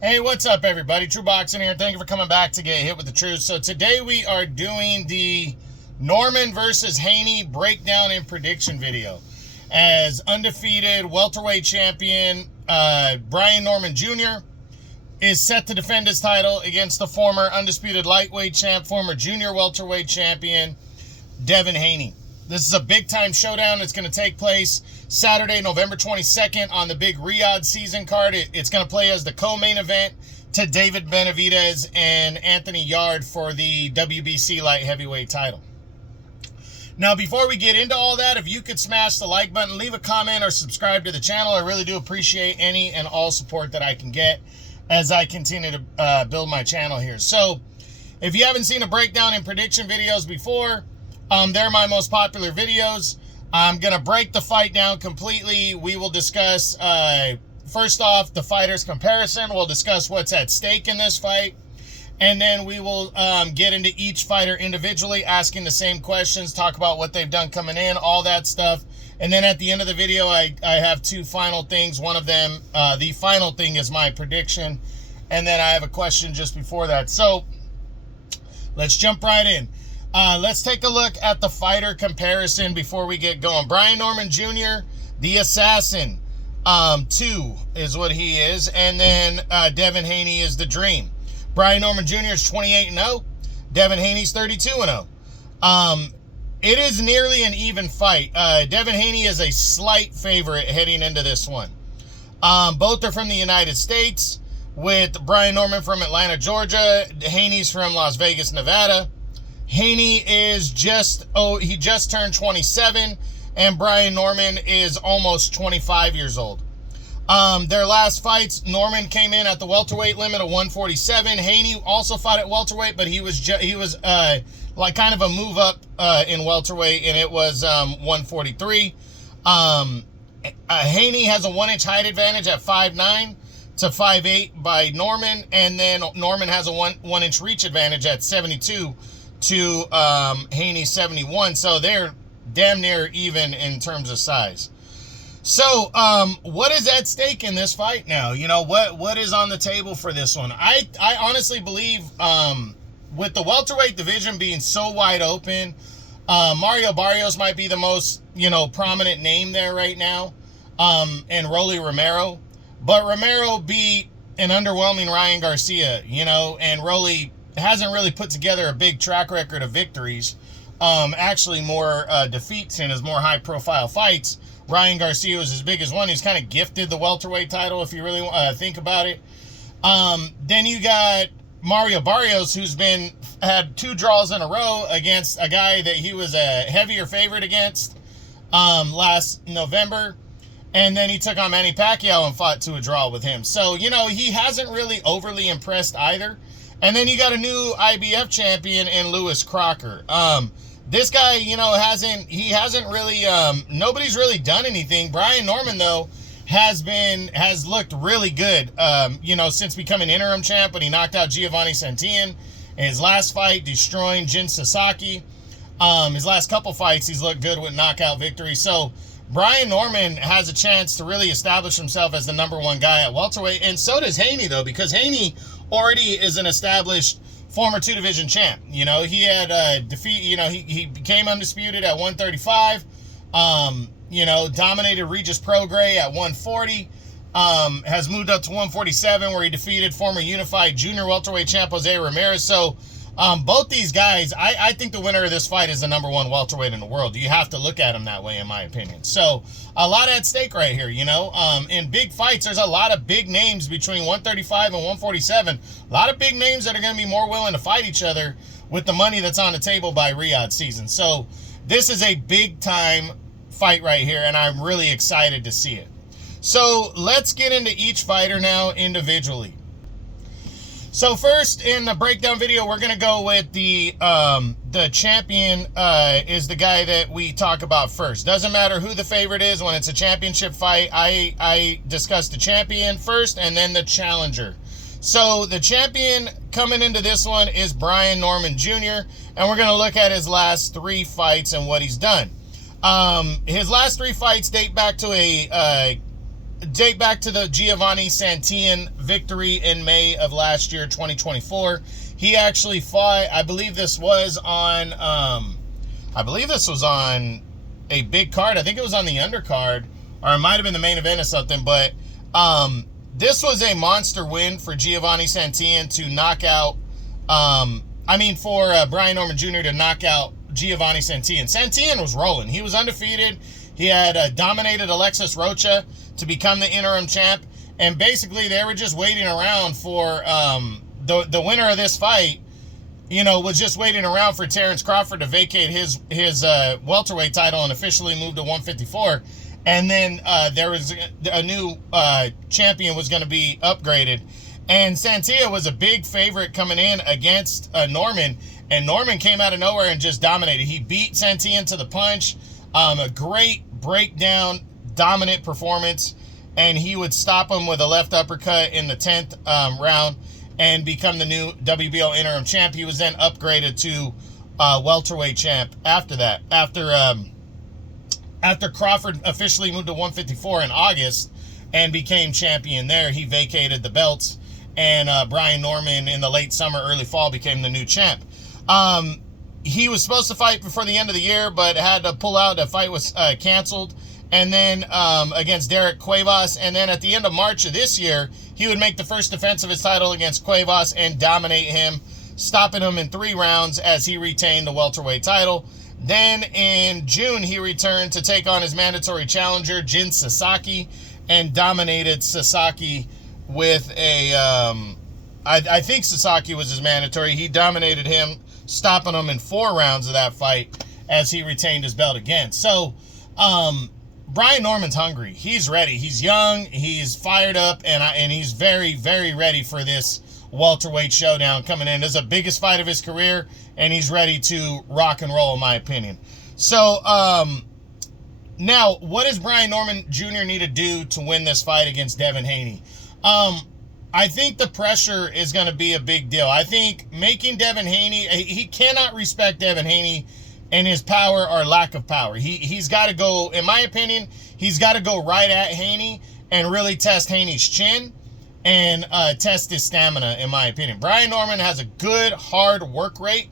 Hey, what's up, everybody? True Boxing here. Thank you for coming back to get hit with the truth. So today we are doing the Norman versus Haney breakdown and prediction video. As undefeated welterweight champion Brian Norman Jr. is set to defend his title against the former undisputed lightweight champ, former junior welterweight champion DAZN Haney. This is a big-time showdown. It's going to take place Saturday, November 22nd on the big Riyadh season card. It's going to play as the co-main event to David Benavidez and Anthony Yarde for the WBC light heavyweight title. Now, before we get into all that, if you could smash the like button, leave a comment, or subscribe to the channel, I really do appreciate any and all support that I can get as I continue to build my channel here. So, if you haven't seen a breakdown and prediction videos before, they're my most popular videos. I'm going to break the fight down completely. We will discuss, first off, the fighters' comparison. We'll discuss what's at stake in this fight. And then we will get into each fighter individually, asking the same questions, talk about what they've done coming in, all that stuff. And then at the end of the video, I have two final things. One of them, the final thing is my prediction. And then I have a question just before that. So let's jump right in. Let's take a look at the fighter comparison before we get going. Brian Norman Jr., the Assassin, 2 is what he is. And then DAZN Haney is the Dream. Brian Norman Jr. is 28-0. DAZN Haney's 32-0. It is nearly an even fight. DAZN Haney is a slight favorite heading into this one. Both are from the United States, with Brian Norman from Atlanta, Georgia. Haney's from Las Vegas, Nevada. Haney is he just turned 27, and Brian Norman is almost 25 years old. Their last fights, Norman came in at the welterweight limit of 147. Haney also fought at welterweight, but he was like kind of a move up in welterweight, and it was 143. Haney has a 1-inch height advantage at 5'9" to 5'8" by Norman, and then Norman has a 1-inch reach advantage at 72 to Haney's 71. So they're damn near even in terms of size. So what is at stake in this fight now? You know, what is on the table for this one? I honestly believe with the welterweight division being so wide open, Mario Barrios might be the most, prominent name there right now, and Rolly Romero. But Romero beat an underwhelming Ryan Garcia, and Rolly hasn't really put together a big track record of victories. Actually more defeats in his more high-profile fights. Ryan Garcia was his biggest one. He's kind of gifted the welterweight title, if you really think about it. Then you got Mario Barrios, who's had 2 draws in a row against a guy that he was a heavier favorite against last November. And then he took on Manny Pacquiao and fought to a draw with him. So, he hasn't really overly impressed either. And then you got a new IBF champion in Lewis Crocker. This guy, hasn't really, nobody's really done anything. Brian Norman, though, has looked really good, since becoming interim champ when he knocked out Giovanni Santillan in his last fight, destroying Jin Sasaki. His last couple fights, he's looked good with knockout victories. So Brian Norman has a chance to really establish himself as the #1 guy at welterweight. And so does Haney, though, because Haney already is an established former 2-division champ. He had he became undisputed at 135. Dominated Regis Prograis at 140. Has moved up to 147, where he defeated former unified junior welterweight champ Jose Ramirez. So both these guys, I think the winner of this fight is the #1 welterweight in the world. You have to look at him that way, in my opinion. So a lot at stake right here, in big fights, there's a lot of big names between 135 and 147. A lot of big names that are going to be more willing to fight each other with the money that's on the table by Riyadh season. So this is a big time fight right here, and I'm really excited to see it. So let's get into each fighter now individually. So first, in the breakdown video, we're going to go with the champion is the guy that we talk about first. Doesn't matter who the favorite is. When it's a championship fight, I discuss the champion first and then the challenger. So the champion coming into this one is Brian Norman Jr., and we're going to look at his last 3 fights and what he's done. His last 3 fights date back to a date back to the Giovanni Santillan victory in May of last year, 2024. He actually fought, I believe this was on a big card. I think it was on the undercard, or it might have been the main event or something, but this was a monster win for Giovanni Santillan to knock out, for Brian Norman Jr. to knock out Giovanni Santillan. Santillan was rolling. He was undefeated. He had dominated Alexis Rocha to become the interim champ, and basically they were just waiting around for the winner of this fight, was just waiting around for Terrence Crawford to vacate his welterweight title and officially move to 154. And then there was a new champion was going to be upgraded. And Santillan was a big favorite coming in against Norman. And Norman came out of nowhere and just dominated. He beat Santillan to the punch. A great breakdown, dominant performance. And he would stop him with a left uppercut in the 10th round and become the new WBO interim champ. He was then upgraded to welterweight champ after that. After Crawford officially moved to 154 in August and became champion there, he vacated the belts, and Brian Norman in the late summer, early fall became the new champ. He was supposed to fight before the end of the year, but had to pull out. The fight was canceled. And then against Derek Cuevas. And then at the end of March of this year, he would make the first defense of his title against Cuevas and dominate him, stopping him in 3 rounds as he retained the welterweight title. Then in June, he returned to take on his mandatory challenger, Jin Sasaki, and dominated Sasaki with I think Sasaki was his mandatory. He dominated him, stopping him in 4 rounds of that fight as he retained his belt again. So, Brian Norman's hungry. He's ready. He's young. He's fired up, and he's very, very ready for this welterweight showdown coming in. This is the biggest fight of his career, and he's ready to rock and roll, in my opinion. So, now, what does Brian Norman Jr. need to do to win this fight against Devin Haney? I think the pressure is going to be a big deal. I think making Devin Haney, he cannot respect Devin Haney and his power or lack of power. He's got to go, in my opinion, he's got to go right at Haney and really test Haney's chin and test his stamina, in my opinion. Brian Norman has a good, hard work rate,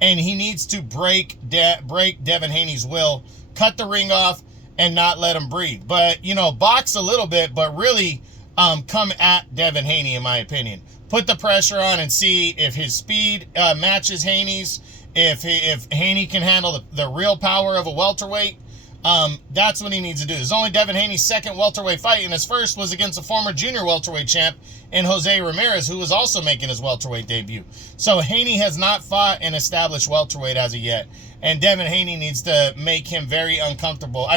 and he needs to break Devin Haney's will, cut the ring off, and not let him breathe. But, box a little bit, but really come at Devin Haney, in my opinion. Put the pressure on and see if his speed matches Haney's, if Haney can handle the real power of a welterweight. That's what he needs to do. It's only Devin Haney's second welterweight fight, and his first was against a former junior welterweight champ in Jose Ramirez, who was also making his welterweight debut. So Haney has not fought an established welterweight as of yet, and Devin Haney needs to make him very uncomfortable.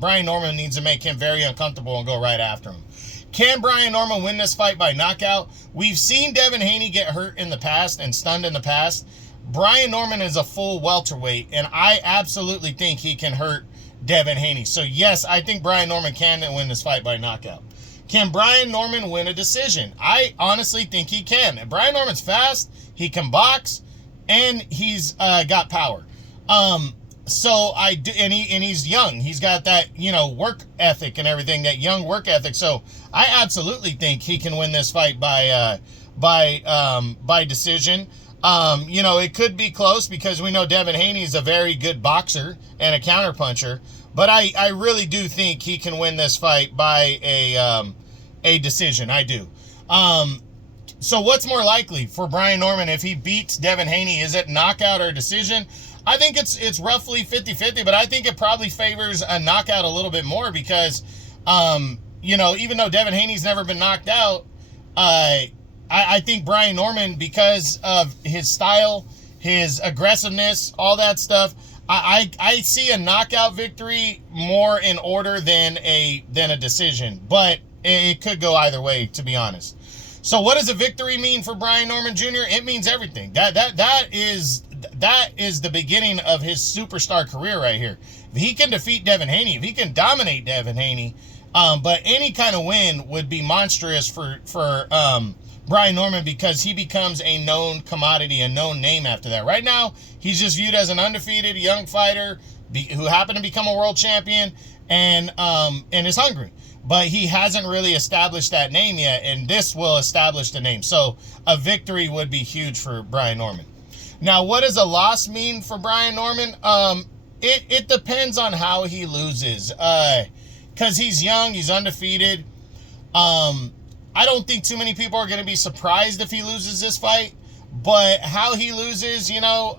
Brian Norman needs to make him very uncomfortable and go right after him. Can Brian Norman win this fight by knockout? We've seen Devin Haney get hurt in the past and stunned in the past. Brian Norman is a full welterweight, and I absolutely think he can hurt Devin Haney. So, yes, I think Brian Norman can win this fight by knockout. Can Brian Norman win a decision? I honestly think he can. Brian Norman's fast, he can box, and he's got power. So I do, and he's young. He's got that, work ethic and everything, that young work ethic. So I absolutely think he can win this fight by decision. It could be close because we know Devin Haney is a very good boxer and a counterpuncher, but I really do think he can win this fight by a decision. I do. So what's more likely for Brian Norman if he beats Devin Haney? Is it knockout or decision? I think it's roughly 50-50, but I think it probably favors a knockout a little bit more because, even though Devin Haney's never been knocked out, I think Brian Norman, because of his style, his aggressiveness, all that stuff, I see a knockout victory more in order than a decision, but it could go either way, to be honest. So what does a victory mean for Brian Norman Jr.? It means everything. That is the beginning of his superstar career right here. If he can defeat Devin Haney, if he can dominate Devin Haney, but any kind of win would be monstrous for Brian Norman because he becomes a known commodity, a known name after that. Right now, he's just viewed as an undefeated young fighter who happened to become a world champion and is hungry. but he hasn't really established that name yet, and this will establish the name. So a victory would be huge for Brian Norman. Now, what does a loss mean for Brian Norman? It depends on how he loses. Because he's young, he's undefeated. I don't think too many people are going to be surprised if he loses this fight. But how he loses, you know,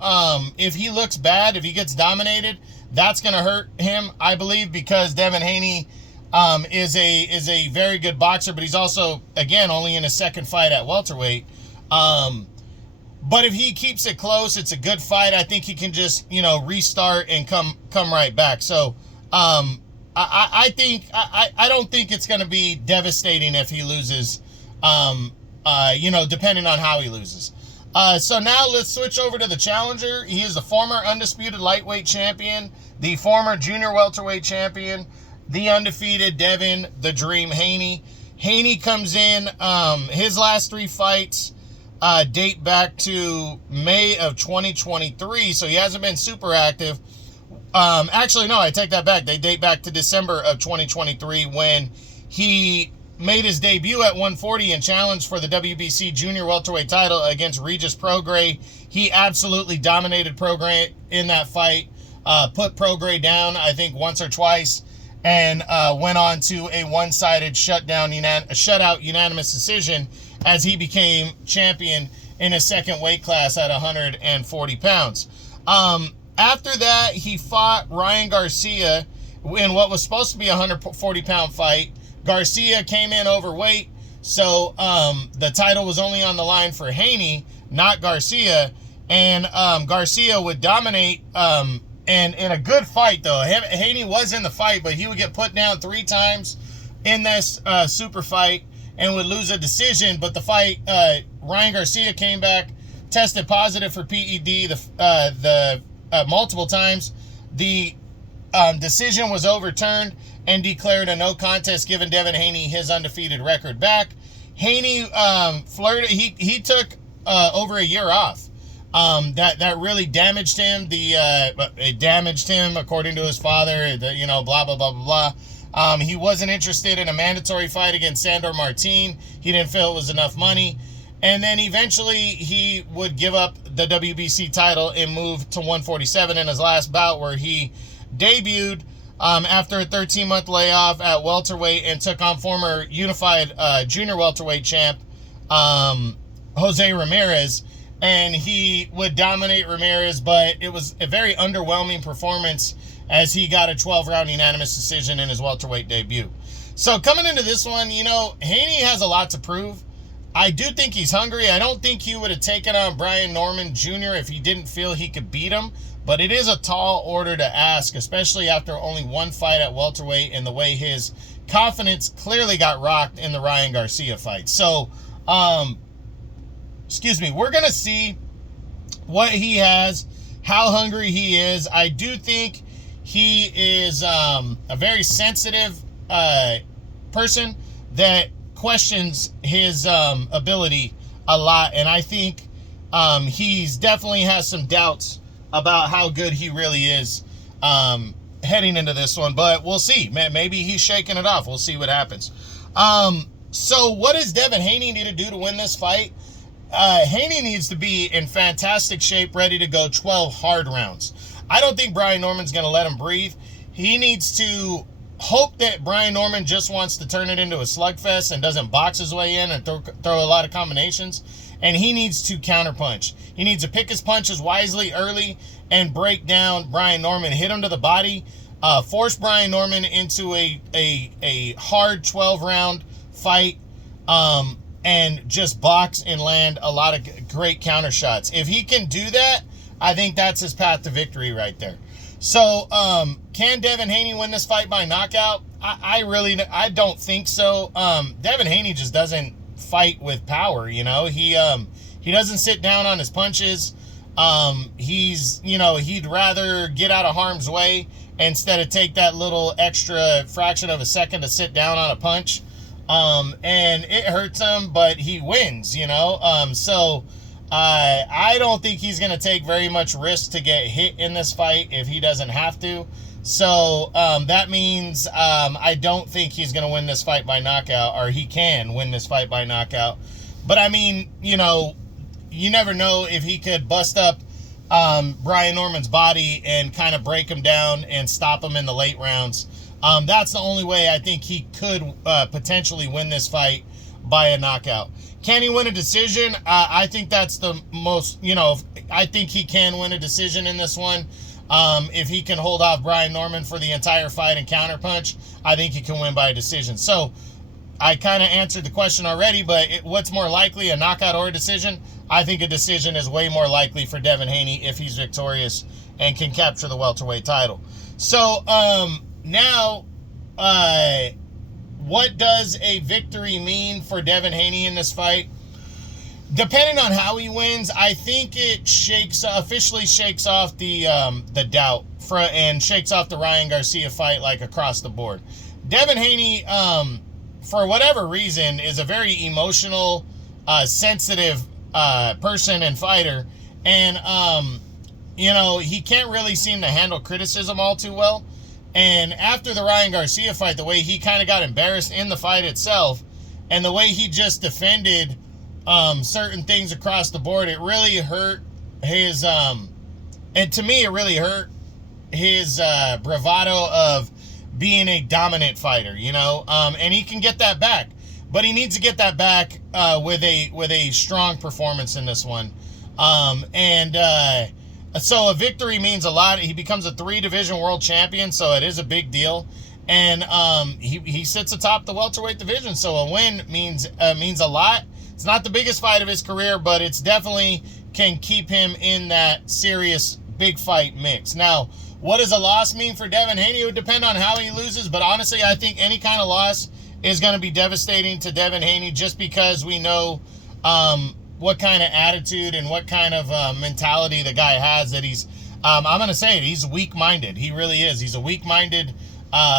if he looks bad, if he gets dominated, that's going to hurt him, I believe, because Devin Haney is a very good boxer, but he's also, again, only in his second fight at welterweight. But if he keeps it close, it's a good fight. I think he can just, you know, restart and come right back. So I don't think it's going to be devastating if he loses, you know, depending on how he loses. So now let's switch over to the challenger. He is the former undisputed lightweight champion, the former junior welterweight champion, the undefeated Devin the Dream Haney. Haney comes in, his last 3 fights date back to May of 2023, so he hasn't been super active. Actually, no, I take that back. They date back to December of 2023 when he made his debut at 140 and challenged for the WBC junior welterweight title against Regis Prograis. He absolutely dominated Prograis in that fight, put Prograis down, I think, once or twice, and went on to a one-sided shutout unanimous decision as he became champion in his second weight class at 140 pounds. After that, he fought Ryan Garcia in what was supposed to be a 140-pound fight. Garcia came in overweight, so the title was only on the line for Haney, not Garcia, and Garcia would dominate, and in a good fight, though. Haney was in the fight, but he would get put down 3 times in this super fight and would lose a decision. But the fight, Ryan Garcia came back, tested positive for PED multiple times. The decision was overturned and declared a no contest, giving Devin Haney his undefeated record back. Haney flirted. He took over a year off. That really damaged him. It damaged him, according to his father. You know, blah blah blah blah blah. He wasn't interested in a mandatory fight against Sandor Martin. He didn't feel it was enough money. And then eventually he would give up the WBC title and move to 147 in his last bout, where he debuted after a 13-month layoff at welterweight and took on former unified junior welterweight champ Jose Ramirez. And he would dominate Ramirez, but it was a very underwhelming performance as he got a 12-round unanimous decision in his welterweight debut. So coming into this one, you know, Haney has a lot to prove. I do think he's hungry. I don't think he would have taken on Brian Norman Jr. if he didn't feel he could beat him. But it is a tall order to ask, especially after only 1 fight at welterweight and the way his confidence clearly got rocked in the Ryan Garcia fight. So, excuse me, we're going to see what he has, how hungry he is. I do think he is a very sensitive person that questions his ability a lot, and I think he's definitely has some doubts about how good he really is heading into this one, but we'll see. Maybe he's shaking it off. We'll see what happens. So what does Devin Haney need to do to win this fight? Haney needs to be in fantastic shape, ready to go 12 hard rounds. I don't think Brian Norman's going to let him breathe. He needs to hope that Brian Norman just wants to turn it into a slugfest and doesn't box his way in and throw a lot of combinations. And he needs to counterpunch. He needs to pick his punches wisely early and break down Brian Norman, hit him to the body, force Brian Norman into a hard 12-round fight, and just box and land a lot of great counter shots. If he can do that, I think that's his path to victory right there. So, can Devin Haney win this fight by knockout? I don't think so. Devin Haney just doesn't fight with power, you know. He doesn't sit down on his punches. He'd rather get out of harm's way instead of take that little extra fraction of a second to sit down on a punch. And it hurts him, but he wins, you know. So I don't think he's going to take very much risk to get hit in this fight if he doesn't have to. So that means I don't think he's going to win this fight by knockout, or he can win this fight by knockout. But I mean, you know, you never know if he could bust up Brian Norman's body and kind of break him down and stop him in the late rounds. That's the only way I think he could potentially win this fight by a knockout. Can he win a decision? I think that's the most, you know, I think he can win a decision in this one. If he can hold off Brian Norman for the entire fight and counterpunch, I think he can win by a decision. So I kind of answered the question already, but what's more likely, a knockout or a decision? I think a decision is way more likely for Devin Haney if he's victorious and can capture the welterweight title. So now, what does a victory mean for Devin Haney in this fight? Depending on how he wins, I think it officially shakes off the doubt and shakes off the Ryan Garcia fight like across the board. Devin Haney, for whatever reason, is a very emotional, sensitive person and fighter, and you know, he can't really seem to handle criticism all too well. And after the Ryan Garcia fight, the way he kind of got embarrassed in the fight itself, and the way he just defended certain things across the board, it really hurt his and to me it really hurt his bravado of being a dominant fighter, you know. And he can get that back, but he needs to get that back with a strong performance in this one. So a victory means a lot. He becomes a 3-division world champion, so it is a big deal. And he sits atop the welterweight division, so a win means a lot. It's not the biggest fight of his career, but it's definitely can keep him in that serious big fight mix. Now, what does a loss mean for Devin Haney? It would depend on how he loses, but honestly, I think any kind of loss is going to be devastating to Devin Haney, just because we know what kind of attitude and what kind of mentality the guy has, that he's, I'm going to say it, he's weak-minded. He really is. He's a weak-minded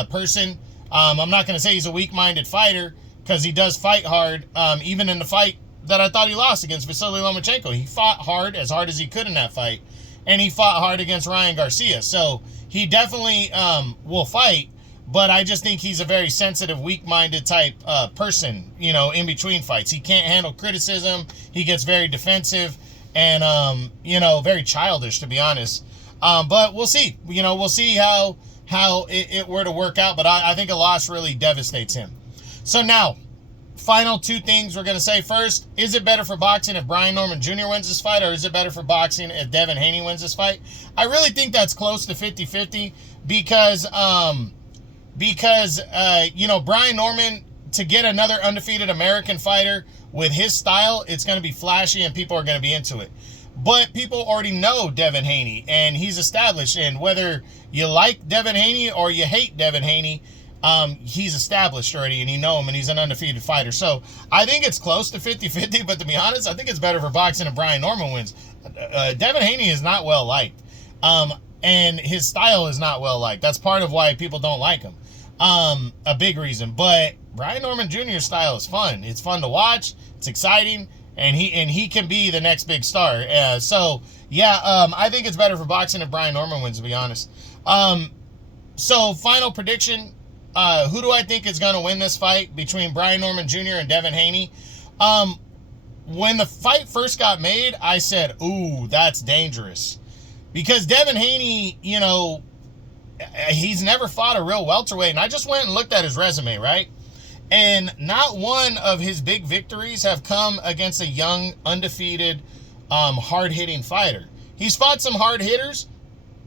person. I'm not going to say he's a weak-minded fighter, because he does fight hard, even in the fight that I thought he lost against Vasily Lomachenko. He fought hard as he could in that fight, and he fought hard against Ryan Garcia. So he definitely will fight, but I just think he's a very sensitive, weak-minded type person, you know, in between fights. He can't handle criticism. He gets very defensive and, you know, very childish, to be honest. But we'll see. You know, we'll see how it were to work out, but I think a loss really devastates him. So now, final 2 things we're going to say. First, is it better for boxing if Brian Norman Jr. wins this fight, or is it better for boxing if Devin Haney wins this fight? I really think that's close to 50-50 because you know, Brian Norman, to get another undefeated American fighter with his style, it's going to be flashy and people are going to be into it. But people already know Devin Haney, and he's established. And whether you like Devin Haney or you hate Devin Haney, he's established already, and you know him, and he's an undefeated fighter. So I think it's close to 50-50, but to be honest, I think it's better for boxing if Brian Norman wins. Devin Haney is not well liked, and his style is not well liked. That's part of why people don't like him, a big reason. But Brian Norman Jr.'s style is fun. It's fun to watch. It's exciting, and he can be the next big star. So yeah, I think it's better for boxing if Brian Norman wins, to be honest. So final prediction. Who do I think is going to win this fight between Brian Norman Jr. and Devin Haney? When the fight first got made, I said, ooh, that's dangerous. Because Devin Haney, you know, he's never fought a real welterweight. And I just went and looked at his resume, right? And not one of his big victories have come against a young, undefeated, hard-hitting fighter. He's fought some hard hitters,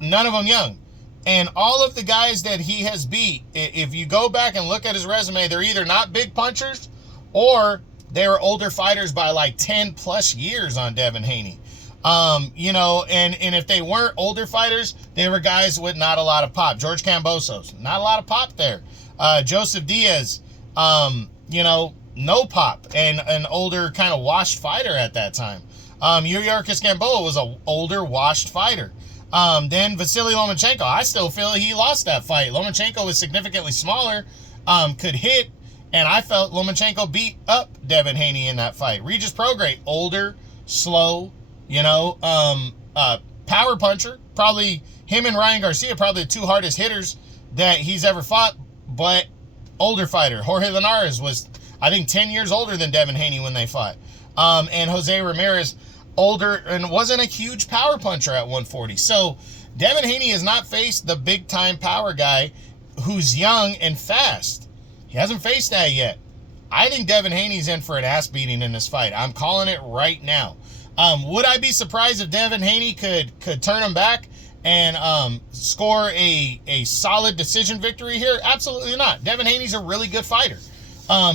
none of them young. And all of the guys that he has beat, if you go back and look at his resume, they're either not big punchers or they were older fighters by like 10 plus years on Devin Haney. You know, and if they weren't older fighters, they were guys with not a lot of pop. George Kambosos, not a lot of pop there. Joseph Diaz, you know, no pop, and an older kind of washed fighter at that time. Yuriorkis Gamboa was an older washed fighter. Then Vasily Lomachenko, I still feel he lost that fight. Lomachenko was significantly smaller, could hit, and I felt Lomachenko beat up Devin Haney in that fight. Regis Prograis, older, slow, you know, power puncher, probably him and Ryan Garcia, probably the two hardest hitters that he's ever fought, but older fighter. Jorge Linares was, I think, 10 years older than Devin Haney when they fought. And Jose Ramirez, older and wasn't a huge power puncher at 140. So Devin Haney has not faced the big-time power guy who's young and fast. He hasn't faced that yet. I think Devin Haney's in for an ass beating in this fight. I'm calling it right now. Would I be surprised if Devin Haney could turn him back and score a solid decision victory here? Absolutely not. Devin Haney's a really good fighter.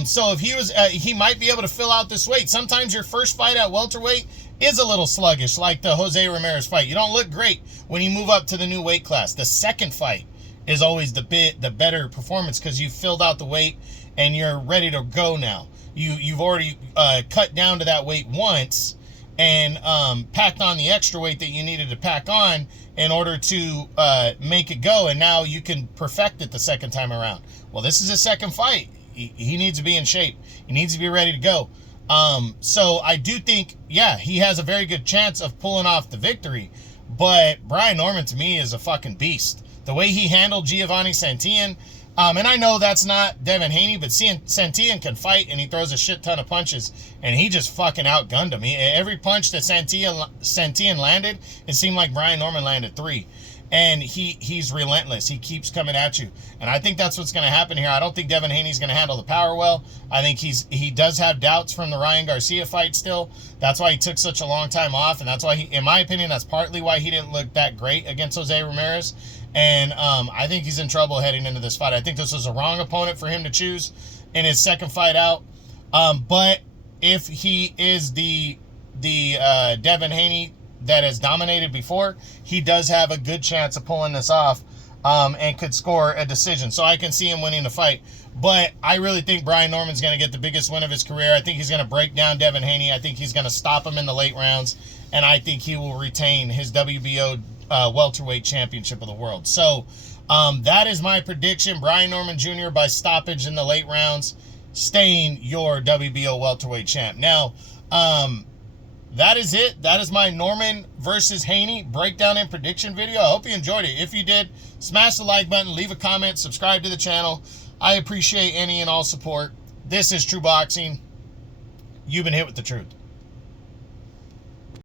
So if he was, he might be able to fill out this weight. Sometimes your first fight at welterweight is a little sluggish, like the Jose Ramirez fight. You don't look great when you move up to the new weight class. The second fight is always the better performance because you filled out the weight and you're ready to go now. You've already cut down to that weight once and packed on the extra weight that you needed to pack on in order to make it go, and now you can perfect it the second time around. Well, this is his second fight. He needs to be in shape. He needs to be ready to go. So I do think, yeah, he has a very good chance of pulling off the victory, but Brian Norman to me is a fucking beast. The way he handled Giovanni Santillan, and I know that's not Devin Haney, but Santillan can fight and he throws a shit ton of punches, and he just fucking outgunned him. Every punch that Santillan landed, it seemed like Brian Norman landed 3. And he's relentless. He keeps coming at you. And I think that's what's going to happen here. I don't think Devin Haney's going to handle the power well. I think he does have doubts from the Ryan Garcia fight still. That's why he took such a long time off. And that's why, in my opinion, that's partly why he didn't look that great against Jose Ramirez. And I think he's in trouble heading into this fight. I think this was a wrong opponent for him to choose in his second fight out. But if he is the Devin Haney that has dominated before, he does have a good chance of pulling this off and could score a decision. So I can see him winning the fight. But I really think Brian Norman's going to get the biggest win of his career. I think he's going to break down Devin Haney. I think he's going to stop him in the late rounds. And I think he will retain his WBO welterweight championship of the world. So that is my prediction. Brian Norman Jr. by stoppage in the late rounds, staying your WBO welterweight champ. Now, that is it. That is my Norman versus Haney breakdown and prediction video. I hope you enjoyed it. If you did, smash the like button, leave a comment, subscribe to the channel. I appreciate any and all support. This is True Boxing. You've been hit with the truth.